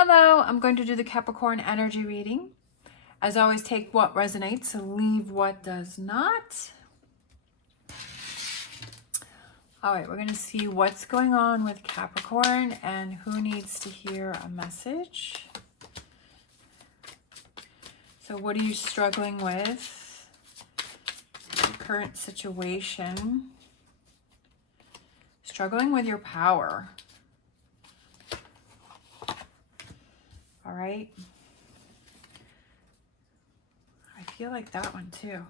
Hello, I'm going to do the Capricorn energy reading. As always, take what resonates and leave what does not. All right, we're going to see what's going on with Capricorn and who needs to hear a message. So what are you struggling with? Your current situation. Struggling with your power. All right. I feel like that one too.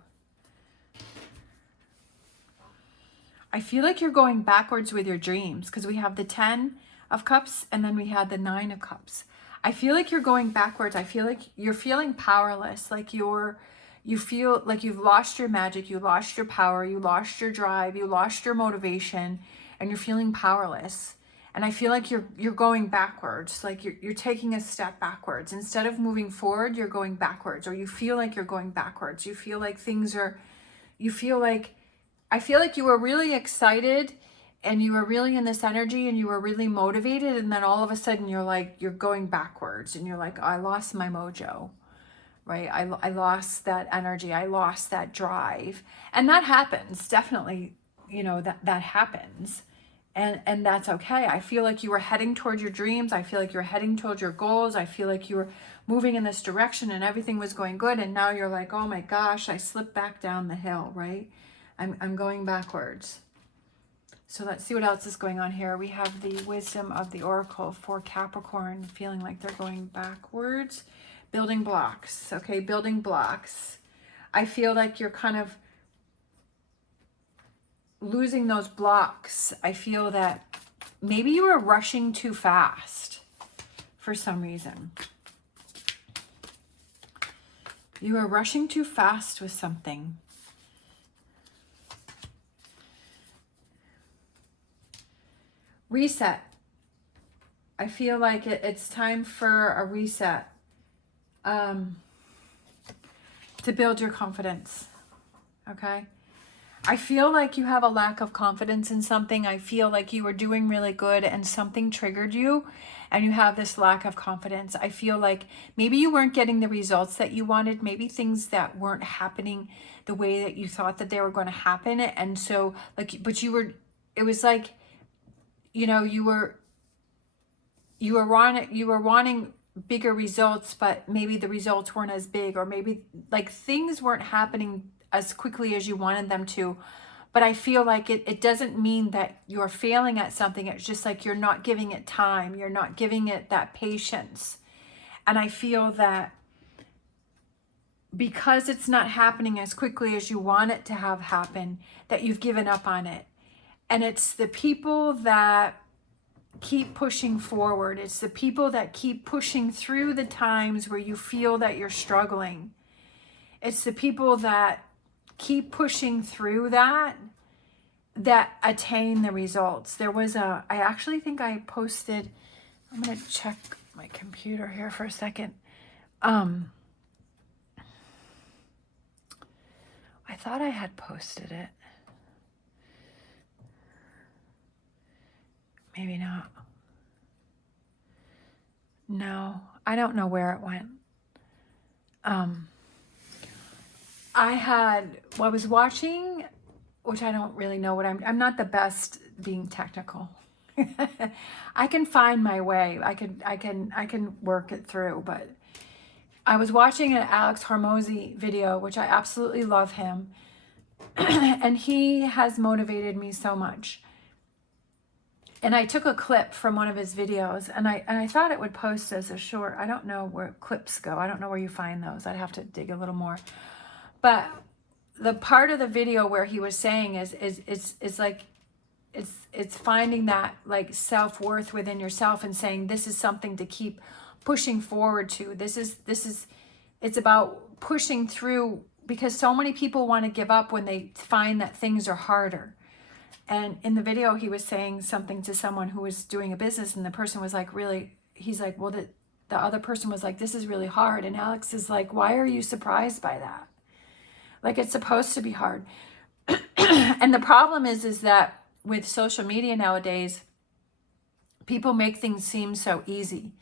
I feel like you're going backwards with your dreams because we have the 10 of Cups and then we had the 9 of Cups. I feel like you're going backwards. I feel like you're feeling powerless, like you feel like you've lost your magic, you lost your power, you lost your drive, you lost your motivation, and you're feeling powerless. And I feel like you're going backwards, like you're taking a step backwards. Instead of moving forward, you're going backwards, or you feel like you're going backwards. You feel like I feel like you were really excited and you were really in this energy and you were really motivated, and then all of a sudden you're going backwards and you're like, oh, I lost my mojo, right? I lost that energy. I lost that drive. And that happens, definitely, that happens. And that's okay. I feel like you were heading towards your dreams. I feel like you're heading towards your goals. I feel like you were moving in this direction and everything was going good. And now you're like, oh my gosh, I slipped back down the hill, right? I'm going backwards. So let's see what else is going on here. We have the wisdom of the oracle for Capricorn, feeling like they're going backwards. Building blocks. Okay, building blocks. I feel like you're kind of losing those blocks. I feel that maybe you were rushing too fast for some reason. You were rushing too fast with something. Reset. I feel like it's time for a reset, to build your confidence. Okay. I feel like you have a lack of confidence in something. I feel like you were doing really good and something triggered you and you have this lack of confidence. I feel like maybe you weren't getting the results that you wanted, maybe things that weren't happening the way that you thought that they were going to happen. And so but it was like, you were wanting bigger results, but maybe the results weren't as big, or maybe like things weren't happening as quickly as you wanted them to. But I feel like it doesn't mean that you're failing at something. It's just like you're not giving it time. You're not giving it that patience. And I feel that because it's not happening as quickly as you want it to have happen, that you've given up on it. And it's the people that keep pushing forward. It's the people that keep pushing through the times where you feel that you're struggling. It's the people that keep pushing through that attain the results. I actually think I posted, I'm going to check my computer here for a second. I thought I had posted it. Maybe not. No, I don't know where it went. I was watching, which I don't really know what I'm not the best being technical. I can find my way. I can work it through, but I was watching an Alex Hormozy video, which I absolutely love him. And he has motivated me so much. And I took a clip from one of his videos, and I thought it would post as a short. I don't know where clips go. I don't know where you find those. I'd have to dig a little more. But the part of the video where he was saying is like it's finding that like self-worth within yourself and saying this is something to keep pushing forward to. It's about pushing through, because so many people want to give up when they find that things are harder. And in the video, he was saying something to someone who was doing a business, and the person was like, really, he's like, well, the other person was like, this is really hard. And Alex is like, why are you surprised by that? Like, it's supposed to be hard. And the problem is that with social media nowadays, people make things seem so easy.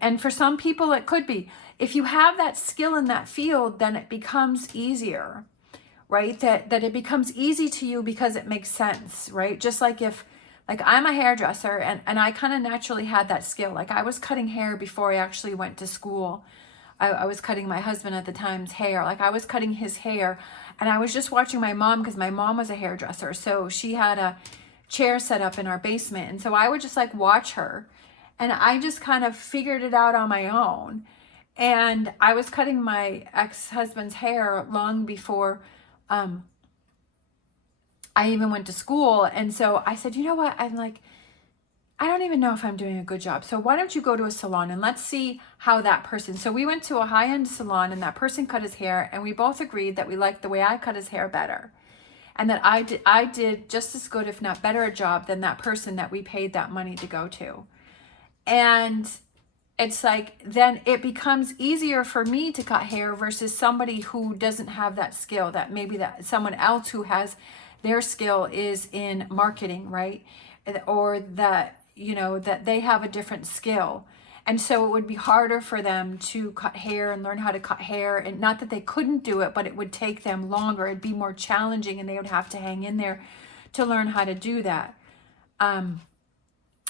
And for some people it could be. If you have that skill in that field, then it becomes easier, right? That it becomes easy to you because it makes sense, right? Just like if, like I'm a hairdresser and I kind of naturally had that skill. Like I was cutting hair before I actually went to school. I was cutting my husband at the time's hair. Like I was cutting his hair, and I was just watching my mom, because my mom was a hairdresser. So she had a chair set up in our basement. And so I would just like watch her, and I just kind of figured it out on my own. And I was cutting my ex-husband's hair long before I even went to school. And so I said, you know what? I'm like, I don't even know if I'm doing a good job. So why don't you go to a salon and let's see how that person. So we went to a high-end salon, and that person cut his hair, and we both agreed that we liked the way I cut his hair better. And that I did just as good, if not better, a job than that person that we paid that money to go to. And it's like, then it becomes easier for me to cut hair versus somebody who doesn't have that skill, that maybe that someone else who has their skill is in marketing, right? Or that, you know, that they have a different skill. And so it would be harder for them to cut hair and learn how to cut hair. And not that they couldn't do it, but it would take them longer. It'd be more challenging, and they would have to hang in there to learn how to do that.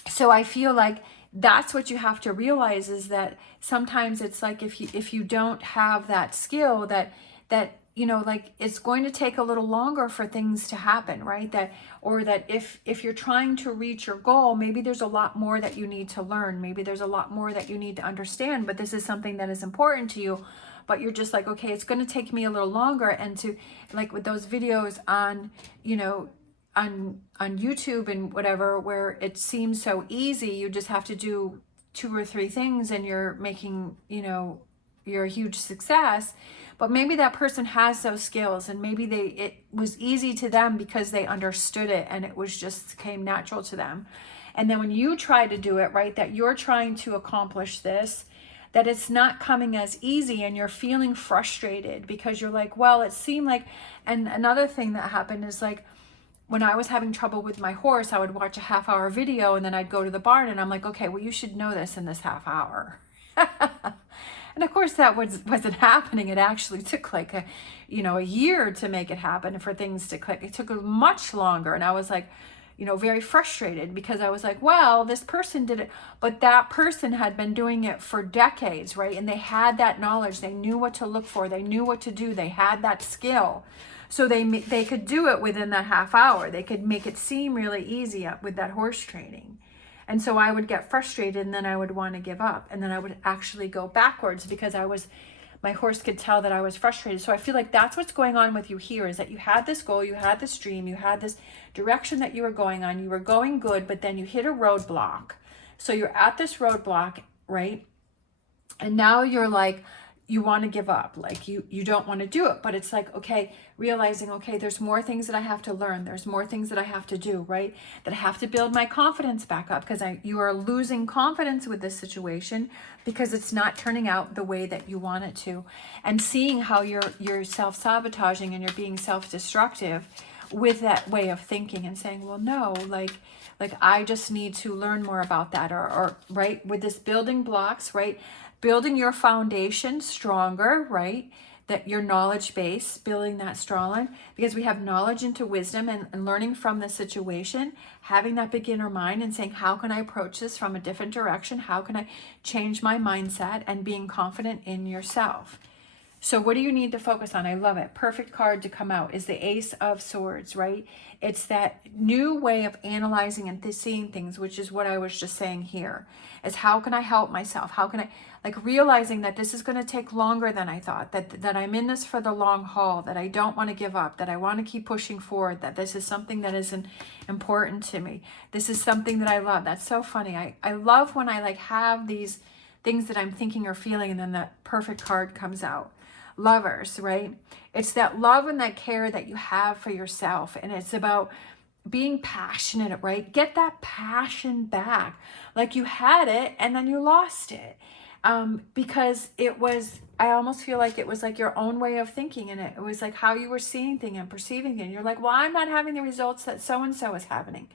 So I feel like that's what you have to realize, is that sometimes it's like if you don't have that skill, that you know, like it's going to take a little longer for things to happen, right? That, or that if you're trying to reach your goal, maybe there's a lot more that you need to learn. Maybe there's a lot more that you need to understand, but this is something that is important to you. But you're just like, okay, it's going to take me a little longer. And to, like with those videos on, you know, on YouTube and whatever, where it seems so easy, you just have to do 2 or 3 things and you're making, you know, you're a huge success. But maybe that person has those skills, and maybe it was easy to them because they understood it and it was just came natural to them. And then when you try to do it, right, that you're trying to accomplish this, that it's not coming as easy, and you're feeling frustrated because you're like, well, it seemed like. And another thing that happened is, like, when I was having trouble with my horse, I would watch a half-hour video, and then I'd go to the barn and I'm like, okay, well, you should know this in this half hour. And of course that wasn't happening. It actually took like a year to make it happen, for things to click. It took much longer. And I was like, very frustrated, because I was like, well, this person did it, but that person had been doing it for decades, right? And they had that knowledge. They knew what to look for. They knew what to do. They had that skill. So they could do it within that half hour. They could make it seem really easy with that horse training. And so I would get frustrated, and then I would want to give up. And then I would actually go backwards, because my horse could tell that I was frustrated. So I feel like that's what's going on with you here, is that you had this goal, you had this dream, you had this direction that you were going on, you were going good, but then you hit a roadblock. So you're at this roadblock, right? And now you're like, you want to give up, like you don't want to do it. But it's like, okay, realizing, okay, there's more things that I have to learn. There's more things that I have to do, right? That I have to build my confidence back up, because you are losing confidence with this situation because it's not turning out the way that you want it to. And seeing how you're self-sabotaging and you're being self-destructive with that way of thinking, and saying, well, no, like I just need to learn more about that, or right, with this building blocks, right? Building your foundation stronger, right? That your knowledge base, building that stronger, because we have knowledge into wisdom, and learning from the situation, having that beginner mind and saying, how can I approach this from a different direction? How can I change my mindset? And being confident in yourself. So what do you need to focus on? I love it. Perfect card to come out is the Ace of Swords, right? It's that new way of analyzing and seeing things, which is what I was just saying here, is how can I help myself? How can I, like, realizing that this is going to take longer than I thought, that I'm in this for the long haul, that I don't want to give up, that I want to keep pushing forward, that this is something that is important to me. This is something that I love. That's so funny. I love when I have these things that I'm thinking or feeling, and then that perfect card comes out. Lovers, right? It's that love and that care that you have for yourself. And it's about being passionate, right? Get that passion back. Like you had it and then you lost it. Because I almost feel like it was like your own way of thinking, and it was like how you were seeing things and perceiving things. You're like, well, I'm not having the results that so-and-so is having.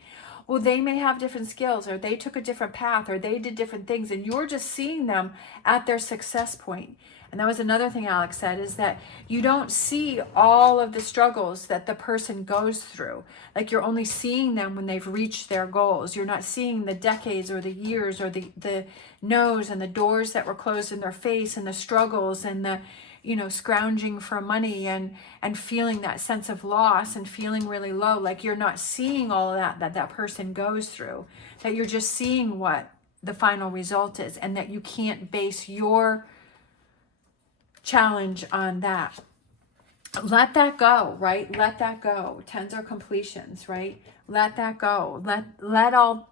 Well, they may have different skills, or they took a different path, or they did different things, and you're just seeing them at their success point. And that was another thing Alex said, is that you don't see all of the struggles that the person goes through. Like, you're only seeing them when they've reached their goals. You're not seeing the decades or the years or the no's and the doors that were closed in their face, and the struggles and the, you know, scrounging for money and feeling that sense of loss and feeling really low. Like, you're not seeing all of that person goes through, that you're just seeing what the final result is, and that you can't base your challenge on that. Let that go, right? Let that go. Tens are completions, right? Let that go. Let all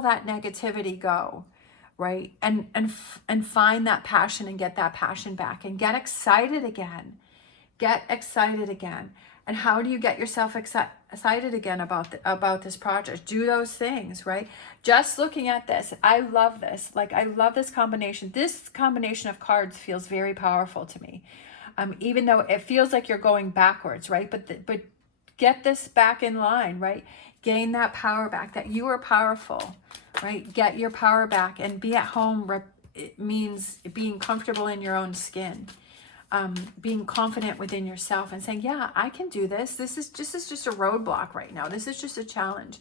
that negativity go, right? And find that passion, and get that passion back, and get excited again. Get excited again. And how do you get yourself excited again about this project? Do those things, right? Just looking at this, I love this. Like, I love this combination. This combination of cards feels very powerful to me. Even though it feels like you're going backwards, right? But get this back in line, right? Gain that power back, that you are powerful, right? Get your power back, and be at home. It means being comfortable in your own skin. Being confident within yourself and saying, yeah, I can do this. This is just a roadblock right now. This is just a challenge.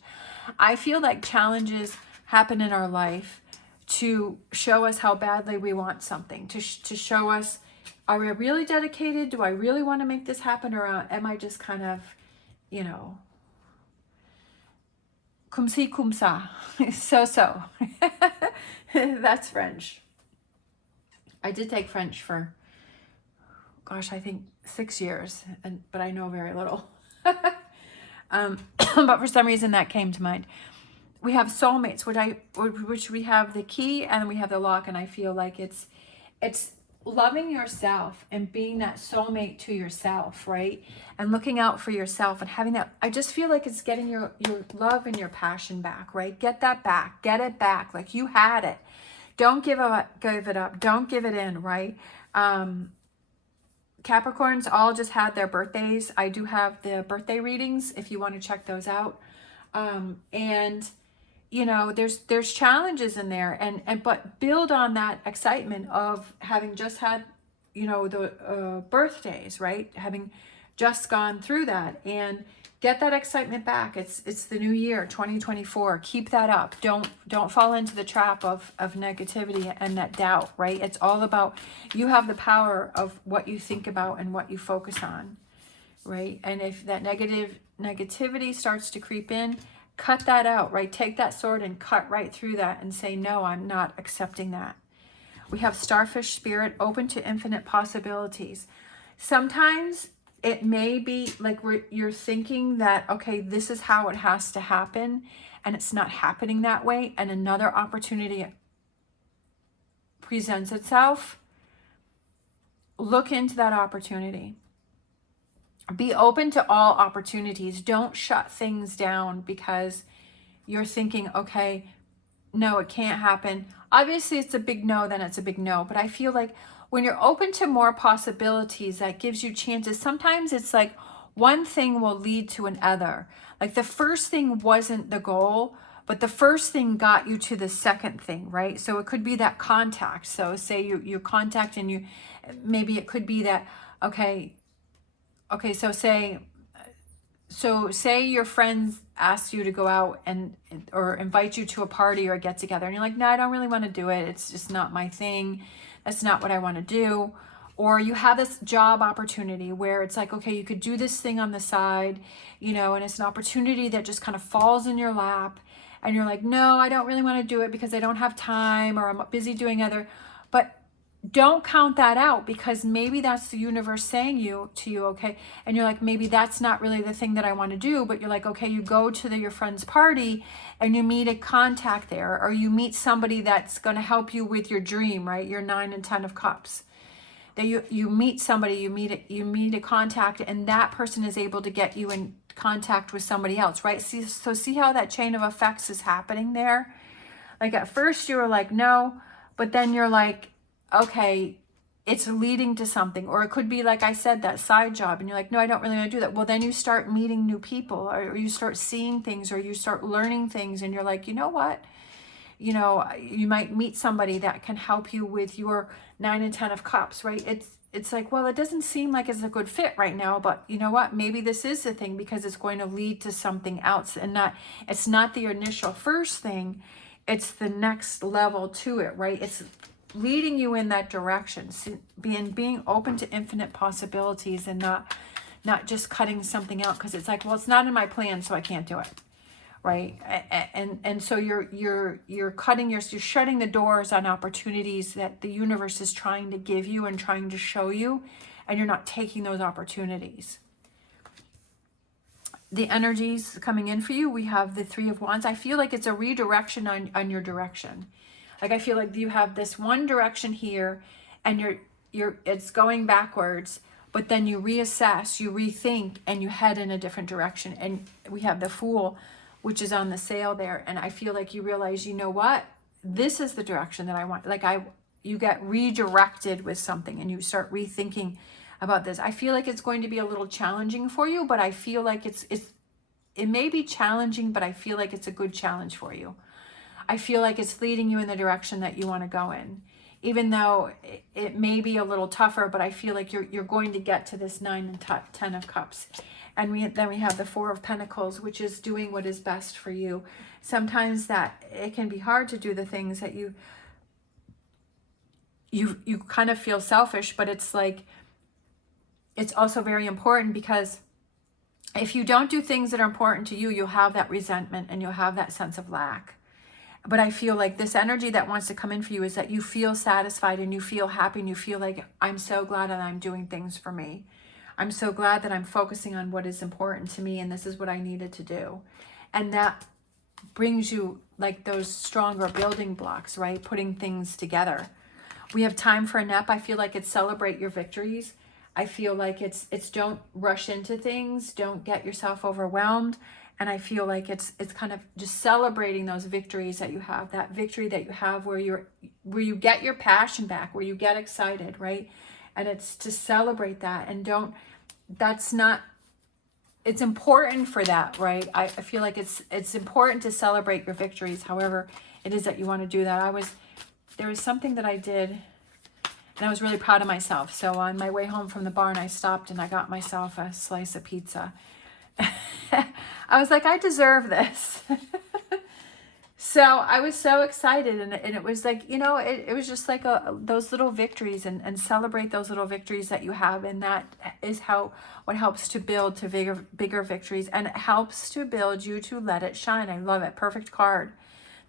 I feel like challenges happen in our life to show us how badly we want something, to show us, are we really dedicated? Do I really want to make this happen? Or am I just kind of, you know, cum si, cum sa, so. That's French. I did take French for, gosh, I think 6 years, but I know very little. But for some reason that came to mind. We have soulmates, which we have the key and we have the lock, and I feel like it's loving yourself and being that soulmate to yourself, right? And looking out for yourself and having that. I just feel like it's getting your love and your passion back, right? Get that back. Get it back. Like, you had it. Don't give it up. Don't give it in, right? Capricorns all just had their birthdays. I do have the birthday readings if you want to check those out. And you know, there's challenges in there, but build on that excitement of having just had, you know, the birthdays, right? Having just gone through that, and get that excitement back. It's the new year, 2024. Keep that up. Don't fall into the trap of negativity and that doubt, right? It's all about, you have the power of what you think about and what you focus on, right? And if that negativity starts to creep in, cut that out, right? Take that sword and cut right through that and say, no, I'm not accepting that. We have starfish spirit, open to infinite possibilities. Sometimes it may be like you're thinking that, okay, this is how it has to happen, and it's not happening that way, and another opportunity presents itself. Look into that opportunity. Be open to all opportunities. Don't shut things down because you're thinking, okay, no, it can't happen. Obviously, it's a big no, then it's a big no. But I feel like when you're open to more possibilities, that gives you chances. Sometimes it's like one thing will lead to another. Like, the first thing wasn't the goal, but the first thing got you to the second thing, right? So it could be that contact. So say you contact, and maybe it could be that, okay, so say your friends ask you to go out or invite you to a party or a get together, and you're like, no, I don't really want to do it. It's just not my thing. That's not what I want to do. Or you have this job opportunity where it's like, okay, you could do this thing on the side, you know, and it's an opportunity that just kind of falls in your lap, and you're like, no, I don't really want to do it because I don't have time, or I'm busy doing but don't count that out, because maybe that's the universe saying to you, okay, and you're like, maybe that's not really the thing that I want to do, but you're like, okay, you go to your friend's party and you meet a contact there, or you meet somebody that's going to help you with your dream, right? Your 9 and 10 of cups. That you meet somebody, you meet a contact, and that person is able to get you in contact with somebody else, right? See how that chain of effects is happening there? Like, at first you were like, no, but then you're like, okay, it's leading to something. Or it could be, like I said, that side job, and you're like, no, I don't really want to do that. Well, then you start meeting new people, or you start seeing things, or you start learning things, and you're like, you know what? You know, you might meet somebody that can help you with your 9 and 10 of cups, right? It's like, well, it doesn't seem like it's a good fit right now, but you know what? Maybe this is the thing, because it's going to lead to something else, and it's not the initial first thing, it's the next level to it, right? It's leading you in that direction. So being open to infinite possibilities, and not just cutting something out because it's like, well, it's not in my plan, so I can't do it. Right. And so you're shutting the doors on opportunities that the universe is trying to give you and trying to show you, and you're not taking those opportunities. The energies coming in for you, we have the 3 of Wands. I feel like it's a redirection on your direction. Like, I feel like you have this one direction here, and it's going backwards, but then you reassess, you rethink, and you head in a different direction. And we have the Fool, which is on the sail there. And I feel like you realize, you know what? This is the direction that I want. Like, you get redirected with something, and you start rethinking about this. I feel like it's going to be a little challenging for you, but I feel like it may be challenging, but I feel like it's a good challenge for you. I feel like it's leading you in the direction that you want to go in. Even though it may be a little tougher, but I feel like you're going to get to this 9 and 10 of cups. And then we have the 4 of Pentacles, which is doing what is best for you. Sometimes that it can be hard to do the things that you kind of feel selfish, but it's like, it's also very important, because if you don't do things that are important to you, you'll have that resentment and you'll have that sense of lack. But I feel like this energy that wants to come in for you is that you feel satisfied and you feel happy, and you feel like, I'm so glad that I'm doing things for me. I'm so glad that I'm focusing on what is important to me, and this is what I needed to do. And that brings you like those stronger building blocks, right? Putting things together. We have time for a nap. I feel like it's celebrate your victories. I feel like it's don't rush into things. Don't get yourself overwhelmed. And I feel like it's kind of just celebrating those victories that you have, that victory that you have where you get your passion back, where you get excited, right? And it's to celebrate that, and it's important for that, right? I feel like it's important to celebrate your victories, however it is that you want to do that. There was something that I did, and I was really proud of myself. So on my way home from the barn, I stopped and I got myself a slice of pizza. I was like, I deserve this. So I was so excited, and it was like, you know, it was just like those little victories, and celebrate those little victories that you have. And that is what helps to build to bigger victories, and it helps to build you to let it shine. I love it. Perfect card.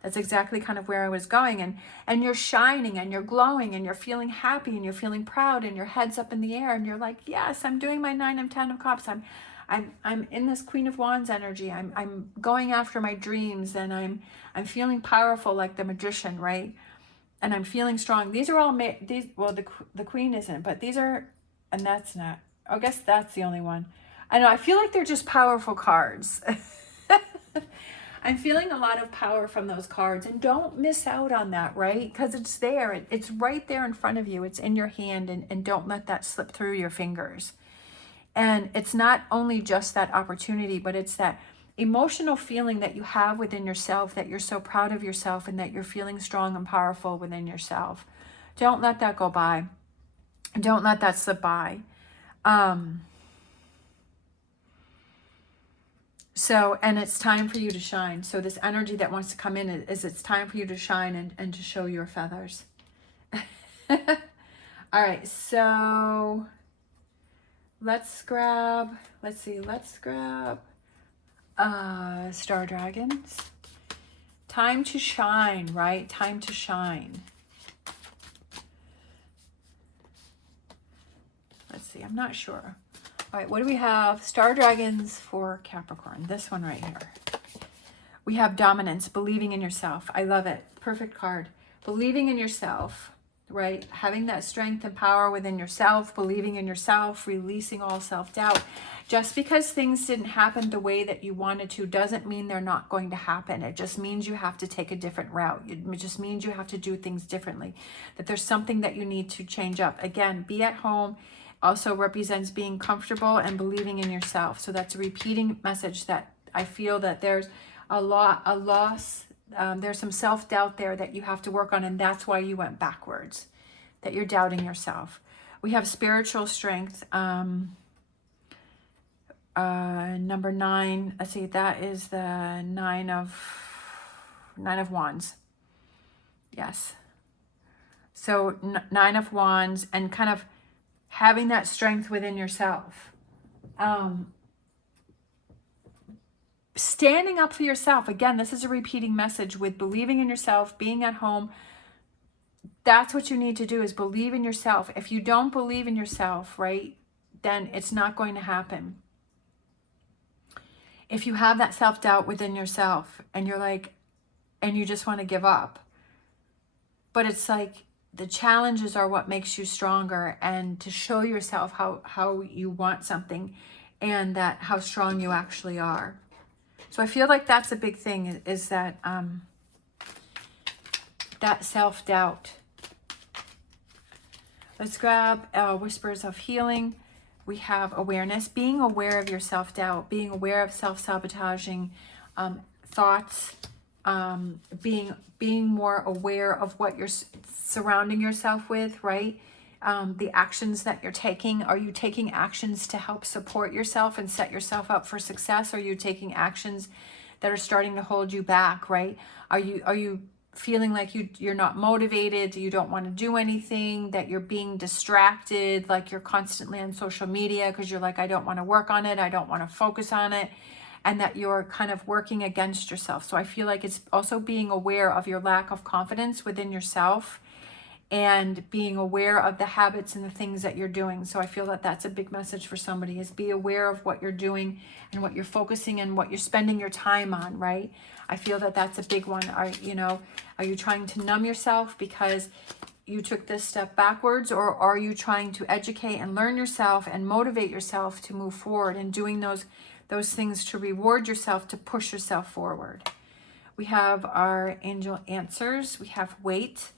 That's exactly kind of where I was going. And you're shining, and you're glowing, and you're feeling happy, and you're feeling proud, and your head's up in the air, and you're like, yes, I'm doing my 9 and 10 of cups. I'm in this Queen of Wands energy. I'm going after my dreams, and I'm feeling powerful like the magician, right? And I'm feeling strong. These are all the Queen isn't, but these are, and that's not. I guess that's the only one. I know. I feel like they're just powerful cards. I'm feeling a lot of power from those cards, and don't miss out on that, right? Because it's there. It's right there in front of you. It's in your hand, and don't let that slip through your fingers. And it's not only just that opportunity, but it's that emotional feeling that you have within yourself, that you're so proud of yourself, and that you're feeling strong and powerful within yourself. Don't let that go by. Don't let that slip by. And it's time for you to shine. So this energy that wants to come in is it's time for you to shine and to show your feathers. All right, so let's grab Star Dragons. Time to shine, right? Time to shine. Let's see, I'm not sure. All right, what do we have? Star Dragons for Capricorn. This one right here. We have dominance, believing in yourself. I love it. Perfect card. Believing in yourself. right? Having that strength and power within yourself, believing in yourself, releasing all self-doubt. Just because things didn't happen the way that you wanted to doesn't mean they're not going to happen. It just means you have to take a different route. It just means you have to do things differently, that there's something that you need to change up. Again, be at home also represents being comfortable and believing in yourself. So that's a repeating message that I feel that there's a loss. There's some self-doubt there that you have to work on, and that's why you went backwards, that you're doubting yourself. We have spiritual strength. Number 9, let's see, that is the nine of Wands. Yes. So 9 of Wands, and kind of having that strength within yourself. Standing up for yourself. Again, this is a repeating message with believing in yourself, being at home. That's what you need to do, is believe in yourself. If you don't believe in yourself, right, then it's not going to happen. If you have that self-doubt within yourself and you're like, and you just want to give up, but it's like the challenges are what makes you stronger, and to show yourself how you want something, and that how strong you actually are. So I feel like that's a big thing, is that that self-doubt. Let's grab Whispers of Healing. We have awareness, being aware of your self-doubt, being aware of self-sabotaging thoughts, being more aware of what you're surrounding yourself with, right? The actions that you're taking. Are you taking actions to help support yourself and set yourself up for success? Or are you taking actions that are starting to hold you back, right? Are you feeling like you're not motivated, you don't want to do anything, that you're being distracted, like you're constantly on social media because you're like, I don't want to work on it, I don't want to focus on it, and that you're kind of working against yourself. So I feel like it's also being aware of your lack of confidence within yourself, and being aware of the habits and the things that you're doing. So I feel that that's a big message for somebody, is be aware of what you're doing and what you're focusing and what you're spending your time on, right? I feel that that's a big one. Are you trying to numb yourself because you took this step backwards, or are you trying to educate and learn yourself and motivate yourself to move forward, and doing those things to reward yourself, to push yourself forward? We have our angel answers. We have wait.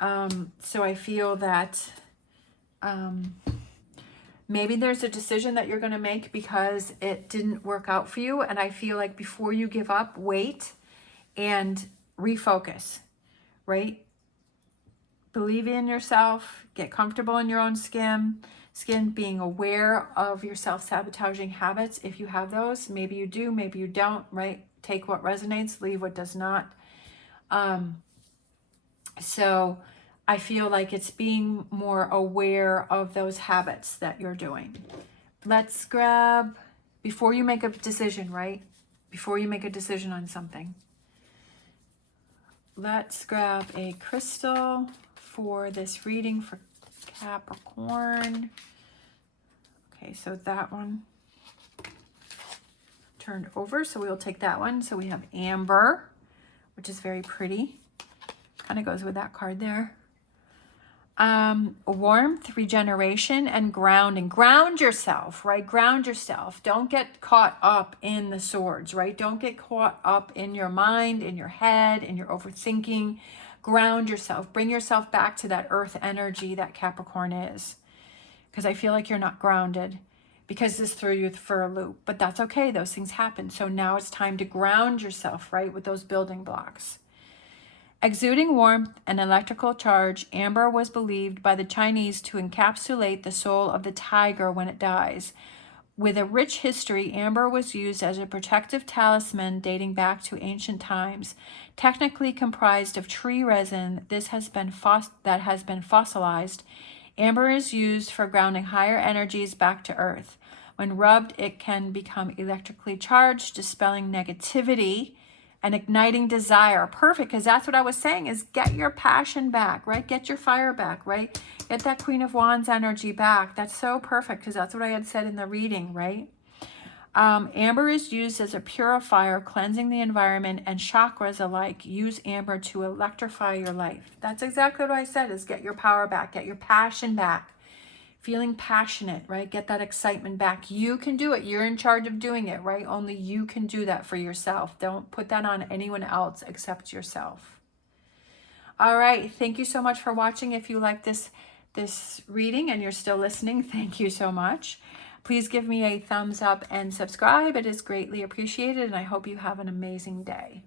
So I feel that maybe there's a decision that you're going to make because it didn't work out for you. And I feel like before you give up, wait and refocus, right? Believe in yourself, get comfortable in your own skin, being aware of your self-sabotaging habits. If you have those, maybe you do, maybe you don't, right? Take what resonates, leave what does not. So I feel like it's being more aware of those habits that you're doing. Let's grab, before you make a decision, right? Before you make a decision on something, let's grab a crystal for this reading for Capricorn. Okay, so that one turned over, so we'll take that one. So we have amber, which is very pretty. Kind of goes with that card there. Warmth, regeneration, and grounding. Ground yourself, right? Ground yourself. Don't get caught up in the swords, right? Don't get caught up in your mind, in your head, in your overthinking. Ground yourself. Bring yourself back to that earth energy that Capricorn is. Because I feel like you're not grounded, because this threw you for a loop. But that's okay. Those things happen. So now it's time to ground yourself, right? With those building blocks. Exuding warmth and electrical charge, amber was believed by the Chinese to encapsulate the soul of the tiger when it dies. With a rich history, amber was used as a protective talisman dating back to ancient times. Technically comprised of tree resin, that has been fossilized. Amber is used for grounding higher energies back to earth. When rubbed, it can become electrically charged, dispelling negativity and igniting desire. Perfect, because that's what I was saying, is get your passion back, right? Get your fire back, right? Get that Queen of Wands energy back. That's so perfect, because that's what I had said in the reading, right? Amber is used as a purifier, cleansing the environment, and chakras alike use amber to electrify your life. That's exactly what I said, is get your power back, get your passion back. Feeling passionate, right? Get that excitement back. You can do it. You're in charge of doing it, right? Only you can do that for yourself. Don't put that on anyone else except yourself. All right. Thank you so much for watching. If you like this reading and you're still listening, thank you so much. Please give me a thumbs up and subscribe. It is greatly appreciated, and I hope you have an amazing day.